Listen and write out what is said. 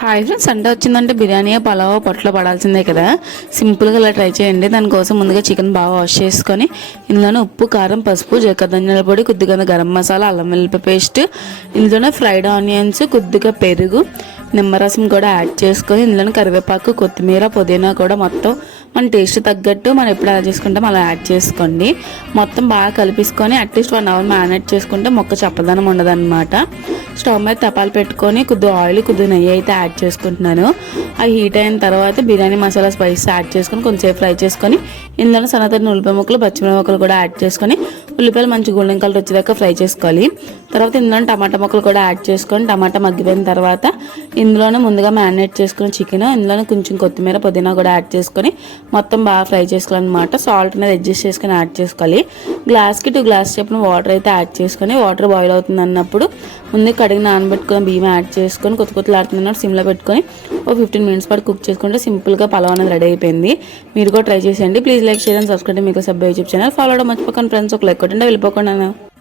Hi friends Sunday వచ్చిందంటే బిర్యానీ పలావ్ పొట్టలో పడాల్సిందే కదా. సింపుల్గా ఇలా ట్రై చేయండి. దానికోసం ముందుగా చికెన్ బాగా వాష్ చేసుకొని ఇందులోనే ఉప్పు కారం పసుపు జీలకర్ర పొడి కొద్దిగా గరం మసాలా అల్లం వెల్లిపాయ పేస్ట్ ఇందులోనే ఫ్రైడ్ ఆనియన్స్ కొద్దిగా పెరుగు నిమ్మరసం కూడా యాడ్ చేసుకొని ఇందులో కరివేపాకు కొత్తిమీర పుదీనా కూడా మొత్తం మన టేస్ట్ తగ్గట్టు మనం ఎప్పుడు అలా చేసుకుంటాం అలా యాడ్ చేసుకోండి. మొత్తం బాగా కలిపిసుకొని at least one hour marinate చేసుకుంటే మొక్క చప్పదనం ఉండదన్నమాట. స్టవ్ మీద తపాలు పెట్టుకొని కొద్దిగా ఆయిల్ కొద్దిగా నెయ్యి అయితే యాడ్ చేసుకుంటున్నాను. అవి హీట్ అయిన తర్వాత బిర్యానీ మసాలా స్పైస్ యాడ్ చేసుకొని కొంచెంసేపు ఫ్రై చేసుకొని ఇందులో సన్నతని ఉల్లిపాయ ముక్కలు పచ్చిమిరప ముక్కలు కూడా యాడ్ చేసుకొని ఉల్లిపాయలు మంచి గోల్డెన్ కలర్ వచ్చేదాకా ఫ్రై చేసుకోవాలి. తర్వాత ఇందులో టమాటా ముక్కలు కూడా యాడ్ చేసుకొని టమాటా మగ్గిపోయిన తర్వాత ఇందులోనే ముందుగా మ్యారినేట్ చేసుకున్న చికెన్ ఇందులోనే కొంచెం కొత్తిమీర పుదీనా కూడా యాడ్ చేసుకొని మొత్తం బాగా ఫ్రై చేసుకోవాలన్నమాట. సాల్ట్ అనేది అడ్జస్ట్ చేసుకొని యాడ్ చేసుకోవాలి. గ్లాస్కి టూ గ్లాస్ చెప్పిన వాటర్ అయితే యాడ్ చేసుకొని వాటర్ బాయిల్ అవుతుంది అన్నప్పుడు ముందు కడిగి నానబెట్టుకుని బియ్యం యాడ్ చేసుకొని కొత్త కొత్త ఆడుతున్నట్టు సిమ్లో పెట్టుకొని ఓ ఫిఫ్టీన్ మినిట్స్ పాటు కుక్ చేసుకుంటే సింపుల్గా పలావ్ అనేది రెడీ అయిపోయింది. మీరు కూడా ట్రై చేసేయండి. Please like share and subscribe మీకు సబ్ యూట్యూబ్ ఛానల్. ఫాలో అవడం మర్చిపోకండి ఫ్రెండ్స్ ఒక లైక్ కొట్టండి వెళ్ళిపోకుండా